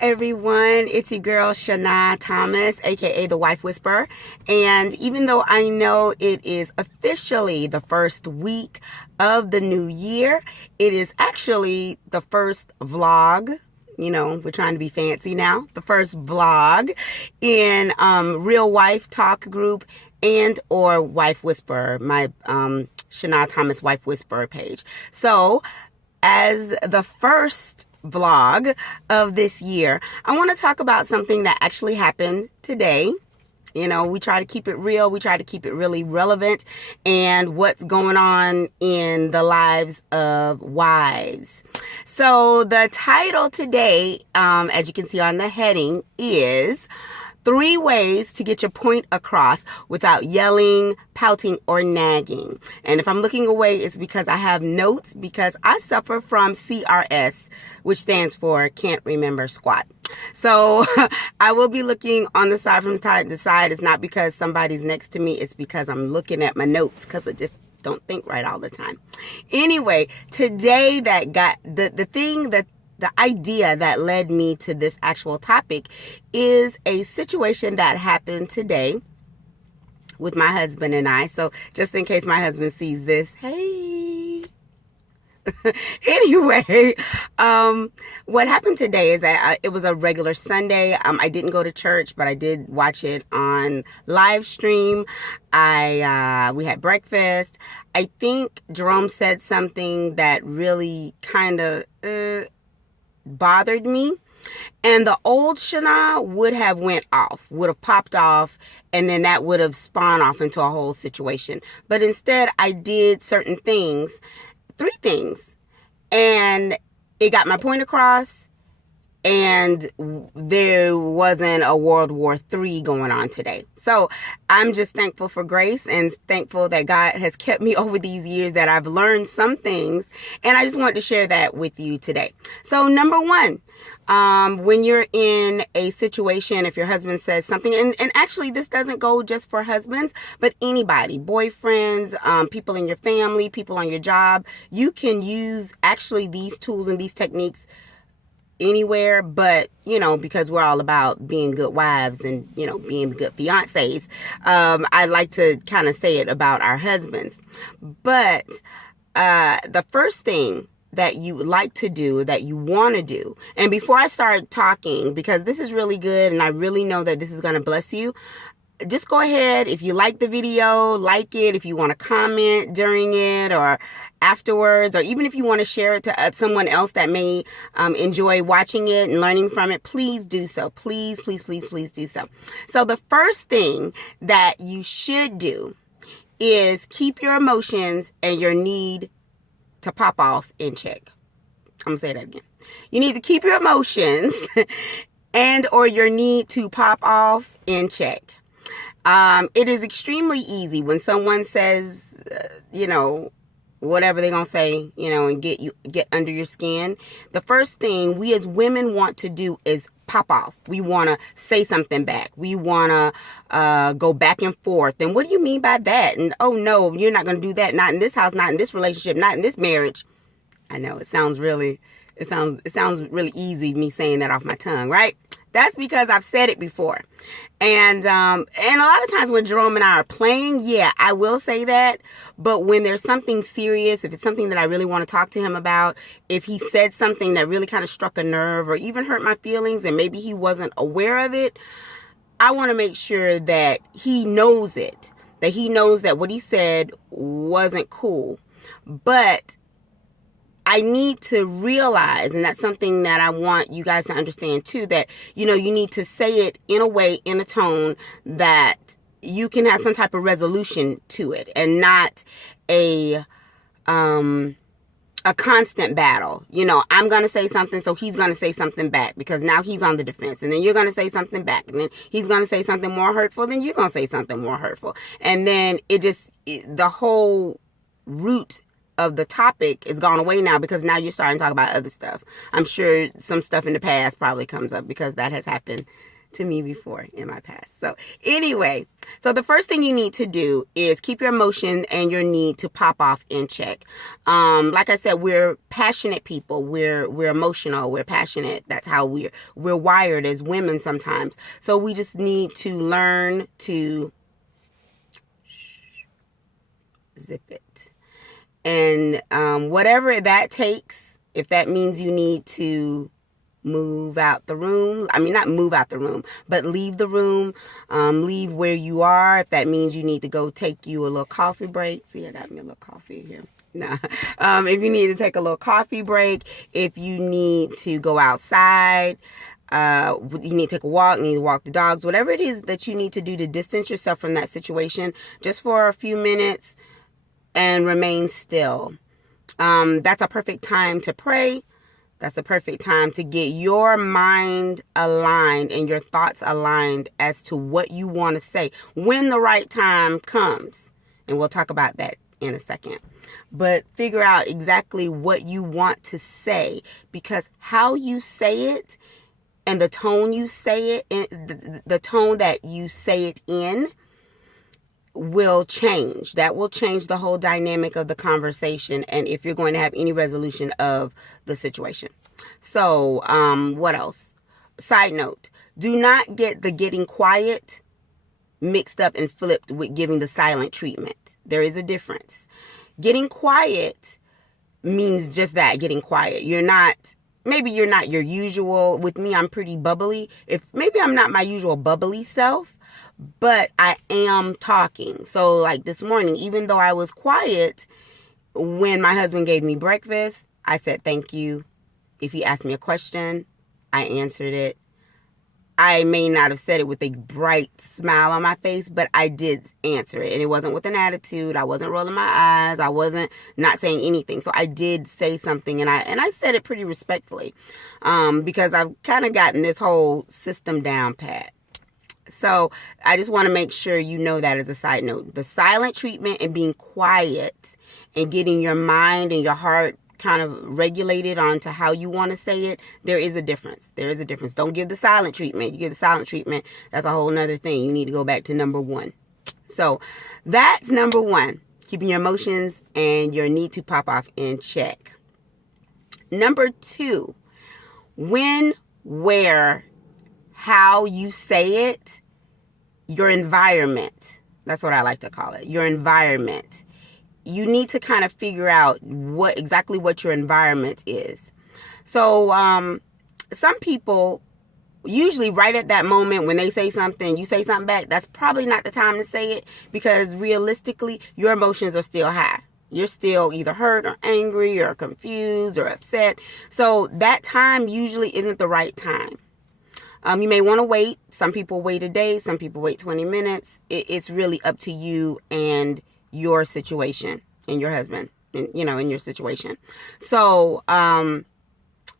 everyone, it's your girl Shana Thomas, aka the Wife Whisperer. And even though I know it is officially the first week of the new year, it is actually the first vlog. You know, we're trying to be fancy now. The first vlog in Real Wife Talk group and or Wife Whisperer, my Shana Thomas Wife Whisperer page. So as the first vlog of this year, I want to talk about something that actually happened today. You know, we try to keep it real. We try to keep it really relevant and what's going on in the lives of wives. So the title today, as you can see on the heading, is 3 ways to get your point across without yelling, pouting, or nagging. And if I'm looking away, it's because I have notes because I suffer from CRS, which stands for can't remember squat. So I will be looking on the side from side to side. It's not because somebody's next to me. It's because I'm looking at my notes because I just don't think right all the time. Anyway, today that got the idea that led me to this actual topic is a situation that happened today with my husband and I. So just in case my husband sees this, hey. Anyway, what happened today is that it was a regular Sunday. I didn't go to church, but I did watch it on live stream. We had breakfast. I think Jerome said something that really kind of bothered me, and the old Shana would have popped off, and then that would have spawned off into a whole situation. But instead I did certain things, 3 things, and it got my point across, and there wasn't a World War III going on today. So I'm just thankful for grace and thankful that God has kept me over these years, that I've learned some things. And I just wanted to share that with you today. So number 1, when you're in a situation, if your husband says something, and actually this doesn't go just for husbands, but anybody, boyfriends, people in your family, people on your job, you can use actually these tools and these techniques anywhere, but you know, because we're all about being good wives and, you know, being good fiancés, I like to kind of say it about our husbands. But the first thing that you like to do, that you want to do, and before I start talking, because this is really good and I really know that this is going to bless you, just go ahead. If you like the video, like it. If you want to comment during it or afterwards, or even if you want to share it to someone else that may enjoy watching it and learning from it, please do so. Please, please, please, please do so. So the first thing that you should do is keep your emotions and your need to pop off in check. I'm going to say that again. You need to keep your emotions and or your need to pop off in check. It is extremely easy when someone says, you know, whatever they're going to say, you know, and get under your skin. The first thing we as women want to do is pop off. We want to say something back. We want to go back and forth. And what do you mean by that? And oh no, you're not going to do that. Not in this house, not in this relationship, not in this marriage. I know it sounds really easy, me saying that off my tongue, right? That's because I've said it before. And a lot of times when Jerome and I are playing, yeah, I will say that. But when there's something serious, if it's something that I really want to talk to him about, if he said something that really kind of struck a nerve or even hurt my feelings and maybe he wasn't aware of it, I want to make sure that he knows it, that he knows that what he said wasn't cool. But I need to realize, and that's something that I want you guys to understand too, that, you know, you need to say it in a way, in a tone that you can have some type of resolution to it and not a constant battle. You know, I'm going to say something, so he's going to say something back because now he's on the defense, and then you're going to say something back, and then he's going to say something more hurtful, then you're going to say something more hurtful. And then the whole root of the topic is gone away now because now you're starting to talk about other stuff. I'm sure some stuff in the past probably comes up because that has happened to me before in my past. So anyway, so the first thing you need to do is keep your emotion and your need to pop off in check. Like I said, we're passionate people. We're emotional. We're passionate. That's how we're wired as women sometimes. So we just need to learn to zip it. And whatever that takes, if that means you need to move out the room. I mean, not move out the room, but leave the room, leave where you are. If that means you need to go take you a little coffee break. See, I got me a little coffee here. No. If you need to take a little coffee break, if you need to go outside, you need to take a walk, you need to walk the dogs, whatever it is that you need to do to distance yourself from that situation just for a few minutes and remain still. That's a perfect time to pray. That's the perfect time to get your mind aligned and your thoughts aligned as to what you want to say when the right time comes. And we'll talk about that in a second. But figure out exactly what you want to say, because how you say it and the tone you say it, the tone that you say it in will change. That will change the whole dynamic of the conversation, and if you're going to have any resolution of the situation. So, what else? Side note, do not get the getting quiet mixed up and flipped with giving the silent treatment. There is a difference. Getting quiet means just that, getting quiet. Maybe you're not your usual. With me, I'm pretty bubbly. Maybe I'm not my usual bubbly self, but I am talking. So like this morning, even though I was quiet, when my husband gave me breakfast, I said thank you. If he asked me a question, I answered it. I may not have said it with a bright smile on my face, but I did answer it. And it wasn't with an attitude. I wasn't rolling my eyes. I wasn't not saying anything. So I did say something, and I said it pretty respectfully, because I've kind of gotten this whole system down pat. So I just want to make sure you know that as a side note. The silent treatment and being quiet and getting your mind and your heart kind of regulated onto how you want to say it, there is a difference. There is a difference. Don't give the silent treatment. You give the silent treatment, that's a whole nother thing. You need to go back to number one. So that's number one. Keeping your emotions and your need to pop off in check. Number two, when, where, how you say it, your environment. That's what I like to call it. Your environment. You need to kind of figure out exactly what your environment is. So some people, usually right at that moment when they say something, you say something back, that's probably not the time to say it, because realistically, your emotions are still high. You're still either hurt or angry or confused or upset. So that time usually isn't the right time. You may want to wait. Some people wait a day. Some people wait 20 minutes. It's really up to you and your situation and your husband, in your situation. So,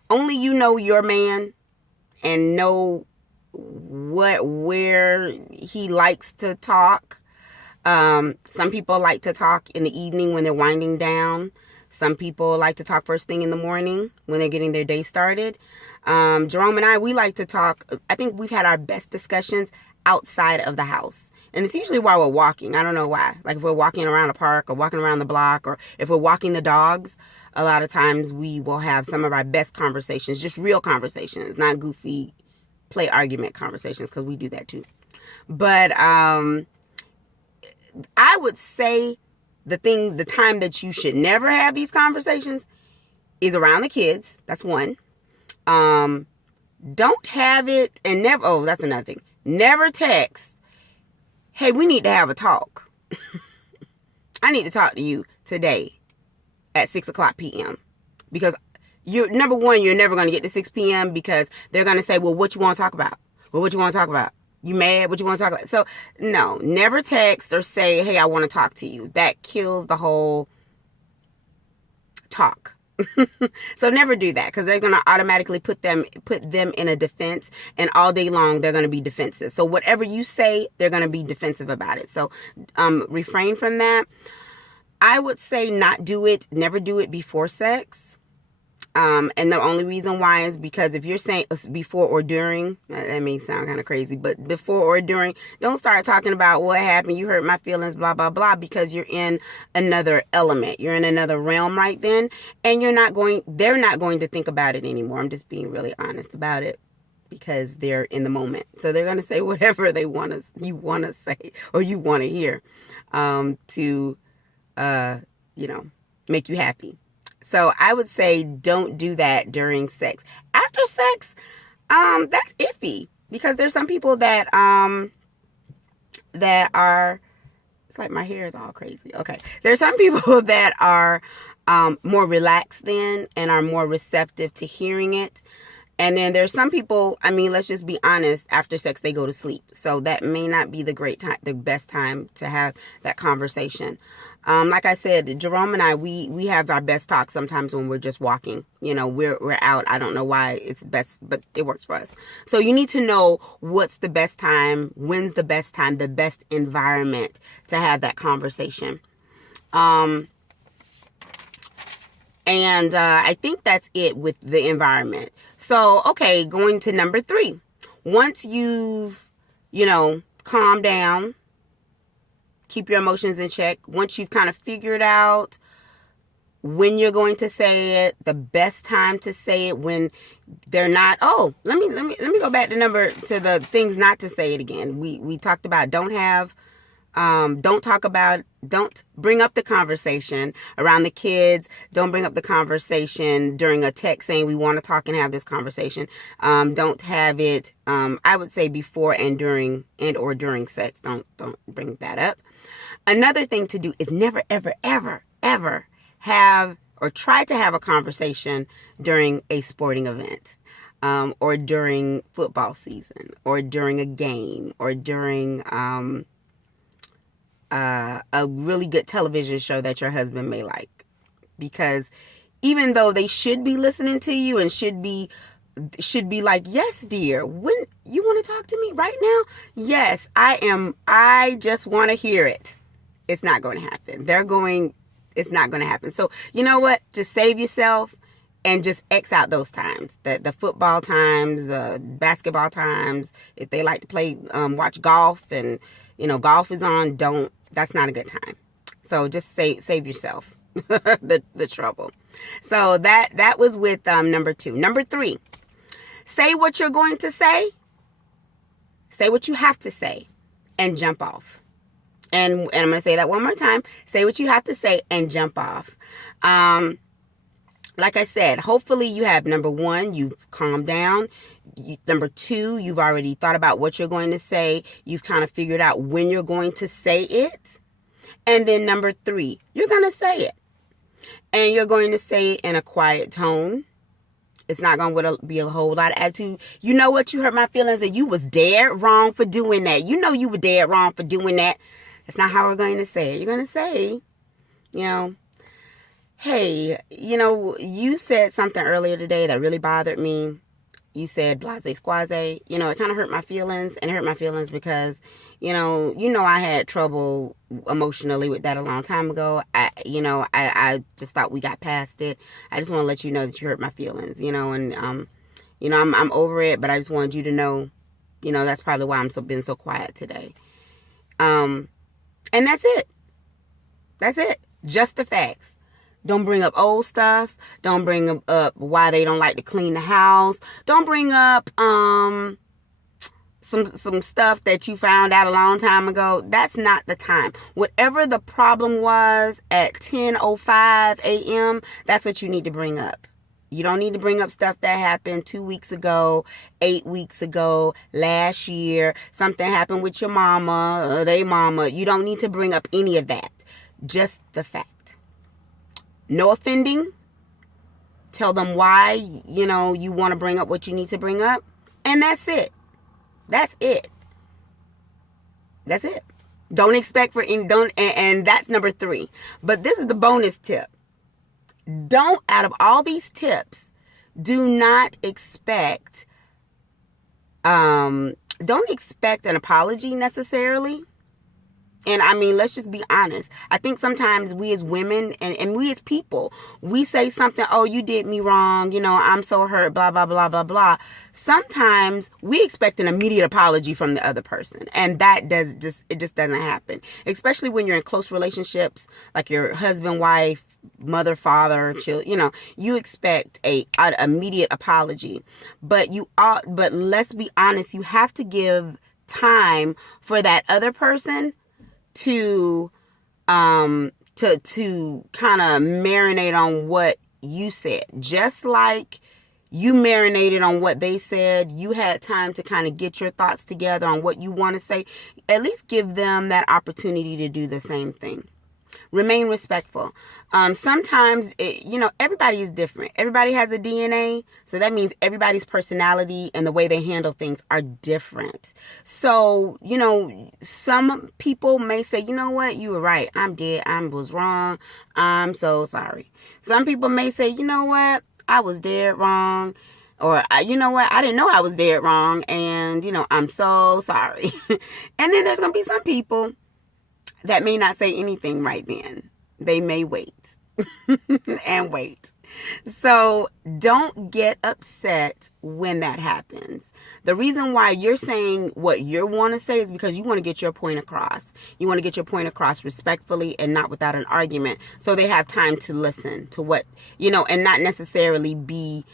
only you know your man and know where he likes to talk. Some people like to talk in the evening when they're winding down. Some people like to talk first thing in the morning when they're getting their day started. Jerome and I, we like to talk. I think we've had our best discussions outside of the house. And it's usually while we're walking. I don't know why. Like if we're walking around a park or walking around the block, or if we're walking the dogs, a lot of times we will have some of our best conversations, just real conversations, not goofy play argument conversations, because we do that too. But I would say the time that you should never have these conversations is around the kids. That's one. Don't have it and never, that's another thing. Never text, hey, we need to have a talk. I need to talk to you today at 6:00 p.m. Because number one, you're never going to get to 6 p.m. because they're going to say, well, what you want to talk about? Well, what you want to talk about? You mad? What you want to talk about? So no, never text or say, hey, I want to talk to you. That kills the whole talk. So never do that, because they're going to automatically put them in a defense, and all day long they're going to be defensive. So whatever you say, they're going to be defensive about it. So refrain from that. I would say never do it before sex. And the only reason why is because if you're saying before or during, that may sound kind of crazy, but before or during, don't start talking about what happened, you hurt my feelings, blah, blah, blah, because you're in another element. You're in another realm right then, and they're not going to think about it anymore. I'm just being really honest about it because they're in the moment. So they're going to say whatever you want to say or you want to hear, to, make you happy. So I would say don't do that during sex. After sex, that's iffy because there's some people that are, it's like my hair is all crazy. Okay. There's some people that are more relaxed then and are more receptive to hearing it. And then there's some people, let's just be honest, after sex, they go to sleep. So that may not be the best time to have that conversation. Like I said, Jerome and I, we have our best talk sometimes when we're just walking. We're out. I don't know why it's best, but it works for us. So you need to know what's the best time, when's the best time, the best environment to have that conversation. And I think that's it with the environment. So, okay, going to number 3. Once you've, calmed down, keep your emotions in check. Once you've kind of figured out when you're going to say it, the best time to say it when they're not. Oh, let me go back to the things not to say it again. We talked about don't bring up the conversation around the kids. Don't bring up the conversation during a text saying we want to talk and have this conversation. Don't have it, I would say before and or during sex. Don't bring that up. Another thing to do is never, ever, ever, ever have or try to have a conversation during a sporting event, or during football season, or during a game, or during, a really good television show that your husband may like, because even though they should be listening to you and should be like, yes, dear, when you want to talk to me right now? Yes, I just want to hear it. It's not going to happen. It's not going to happen. So you know what? Just save yourself and just X out those times, the football times, the basketball times. If they like to play, watch golf and, golf is on, that's not a good time. So just save yourself the trouble. So that was with number 2. Number 3, say what you're going to say. Say what you have to say and jump off. And I'm going to say that one more time. Say what you have to say and jump off. Like I said, hopefully you have, number 1, you've calmed down. Number 2, you've already thought about what you're going to say. You've kind of figured out when you're going to say it. And then number 3, you're going to say it. And you're going to say it in a quiet tone. It's not going to be a whole lot of attitude. You know what? You hurt my feelings and you was dead wrong for doing that. You know you were dead wrong for doing that. That's not how we're going to say it. You're going to say, hey, you said something earlier today that really bothered me. You said blase squaze. It kind of hurt my feelings. And it hurt my feelings because, I had trouble emotionally with that a long time ago. I just thought we got past it. I just want to let you know that you hurt my feelings, and, I'm over it, but I just wanted you to know, that's probably why I'm been so quiet today. And that's it. That's it. Just the facts. Don't bring up old stuff. Don't bring up why they don't like to clean the house. Don't bring up some stuff that you found out a long time ago. That's not the time. Whatever the problem was at 10:05 a.m., that's what you need to bring up. You don't need to bring up stuff that happened 2 weeks ago, 8 weeks ago, last year. Something happened with your mama or their mama. You don't need to bring up any of that. Just the fact. No offending. Tell them why, you want to bring up what you need to bring up. And that's it. That's it. That's it. Don't expect for any, and that's number 3. But this is the bonus tip. Out of all these tips, do not expect, don't expect an apology necessarily. And I mean, let's just be honest. I think sometimes we as women and we as people, we say something, oh, you did me wrong, I'm so hurt, blah, blah, blah, blah, blah. Sometimes we expect an immediate apology from the other person. And it just doesn't happen. Especially when you're in close relationships, like your husband, wife, mother, father, children, you expect an immediate apology. But let's be honest, you have to give time for that other person to kind of marinate on what you said. Just like you marinated on what they said, you had time to kind of get your thoughts together on what you want to say. At least give them that opportunity to do the same thing. Remain respectful. Sometimes, everybody is different. Everybody has a DNA. So that means everybody's personality and the way they handle things are different. So, some people may say, you know what, you were right. I was wrong. I'm so sorry. Some people may say, you know what, I was dead wrong. Or, you know what, I didn't know I was dead wrong. And, I'm so sorry. And then there's going to be some people that may not say anything right then. They may wait and wait. So don't get upset when that happens. The reason why you're saying what you want to say is because you want to get your point across. You want to get your point across respectfully and not without an argument. So they have time to listen to what, and not necessarily be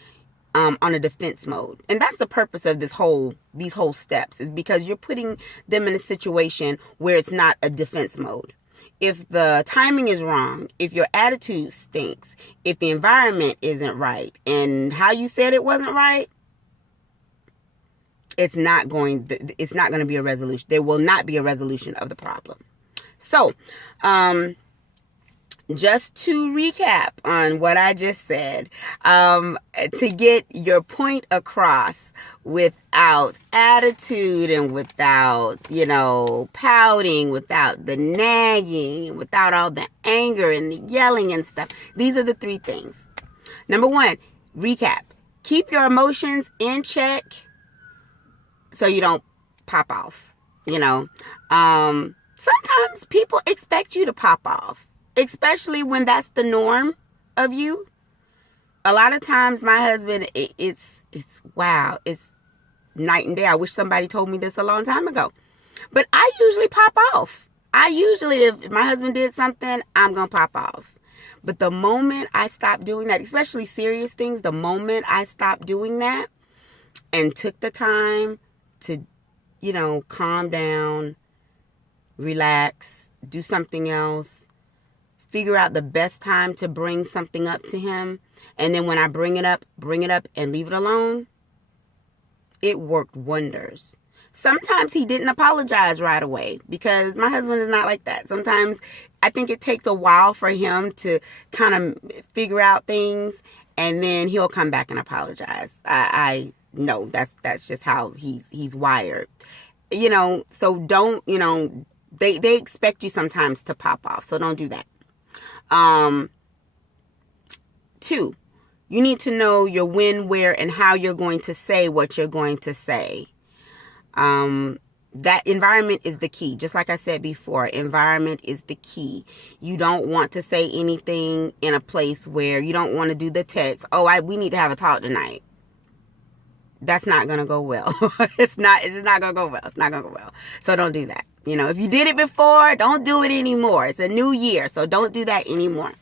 on a defense mode. And that's the purpose of these whole steps, is because you're putting them in a situation where it's not a defense mode. If the timing is wrong, if your attitude stinks, if the environment isn't right, and how you said it wasn't right, it's not going to be a resolution. There will not be a resolution of the problem. So, just to recap on what I just said, to get your point across without attitude and without, pouting, without the nagging, without all the anger and the yelling and stuff. These are the 3 things. Number 1, recap. Keep your emotions in check so you don't pop off. Sometimes people expect you to pop off, especially when that's the norm of you. A lot of times my husband, it's night and day. I wish somebody told me this a long time ago. But I usually pop off. If my husband did something, I'm going to pop off. But the moment I stop doing that, especially serious things, the moment I stopped doing that and took the time to, calm down, relax, do something else, figure out the best time to bring something up to him. And then when I bring it up and leave it alone, it worked wonders. Sometimes he didn't apologize right away because my husband is not like that. Sometimes I think it takes a while for him to kind of figure out things, and then he'll come back and apologize. I know that's just how he's wired. So don't, they expect you sometimes to pop off. So don't do that. 2, you need to know your when, where, and how you're going to say what you're going to say. That environment is the key. Just like I said before, environment is the key. You don't want to say anything in a place where you don't want to do the text. Oh, we need to have a talk tonight. That's not going to go well. It's just not going to go well. It's not going to go well. So don't do that. If you did it before, don't do it anymore. It's a new year, so don't do that anymore.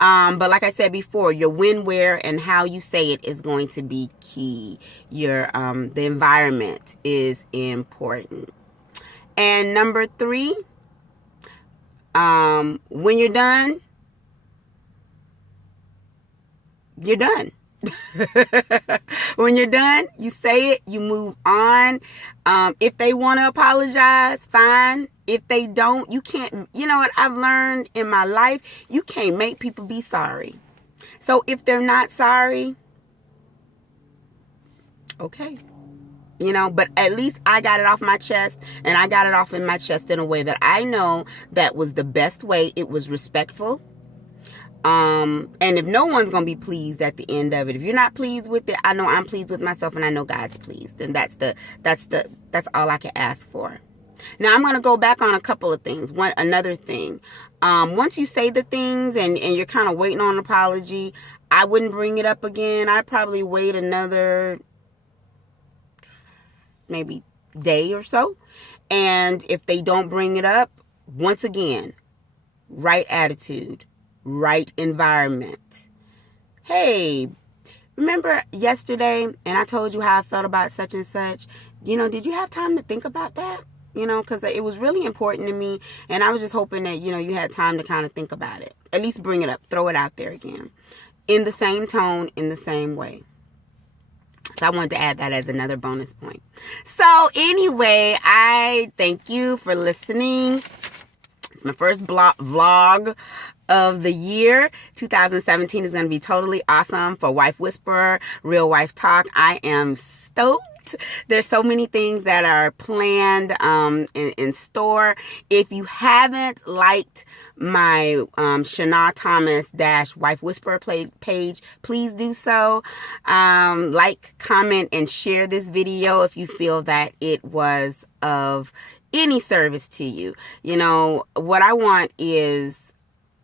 But like I said before, your when, where, and how you say it is going to be key. The environment is important. And number 3, when you're done, you're done. When you're done, you say it, you move on. If they want to apologize, fine. If they don't, you can't. You know what I've learned in my life? You can't make people be sorry. So if they're not sorry, okay. But at least I got it off my chest, and I got it off in my chest in a way that I know that was the best way. It was respectful. And if no one's going to be pleased at the end of it, if you're not pleased with it, I know I'm pleased with myself, and I know God's pleased. And that's all I can ask for. Now I'm going to go back on a couple of things. Another thing. Once you say the things and you're kind of waiting on an apology, I wouldn't bring it up again. I'd probably wait another maybe day or so. And if they don't bring it up, once again, right attitude, right environment. Hey, remember yesterday and I told you how I felt about such and such? Did you have time to think about that? Because it was really important to me, and I was just hoping that, you had time to kind of think about it. At least bring it up, throw it out there again. In the same tone, in the same way. So I wanted to add that as another bonus point. So anyway, I thank you for listening. It's my first vlog of the year. 2017 is going to be totally awesome for Wife Whisperer, Real Wife Talk. I am stoked. There's so many things that are planned in store. If you haven't liked my Shana Thomas Wife Whisperer page, please do so. Like, comment, and share this video if you feel that it was of any service to you. What I want is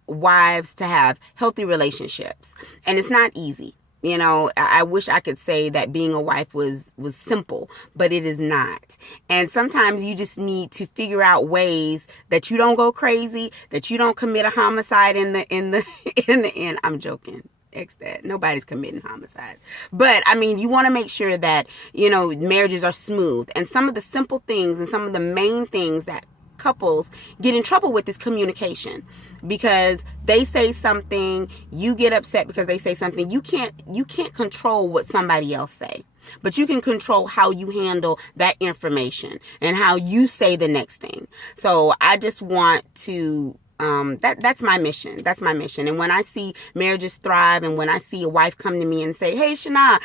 wives to have healthy relationships, and it's not easy. I wish I could say that being a wife was simple, but it is not. And sometimes you just need to figure out ways that you don't go crazy, that you don't commit a homicide in the end. I'm joking. X that. Nobody's committing homicide. But you want to make sure that, marriages are smooth. And some of the simple things and some of the main things that couples get in trouble with is communication. Because they say something, you get upset because they say something. You can't control what somebody else say, but you can control how you handle that information and how you say the next thing. So I just want to that's my mission. That's my mission. And when I see marriages thrive, and when I see a wife come to me and say, "Hey, Shana,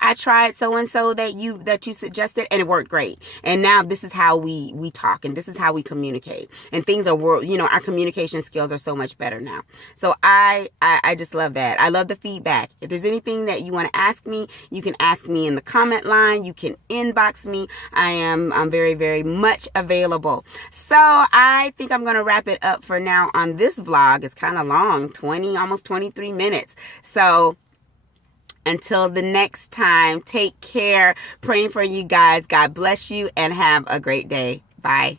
I tried so and so that you suggested, and it worked great. And now this is how we talk, and this is how we communicate, and things are our communication skills are so much better now." So I just love that. I love the feedback. If there's anything that you want to ask me, you can ask me in the comment line. You can inbox me. I'm very, very much available. So I think I'm going to wrap it up for now on this vlog. It's kind of long, almost 23 minutes. So until the next time, take care. Praying for you guys. God bless you and have a great day. Bye.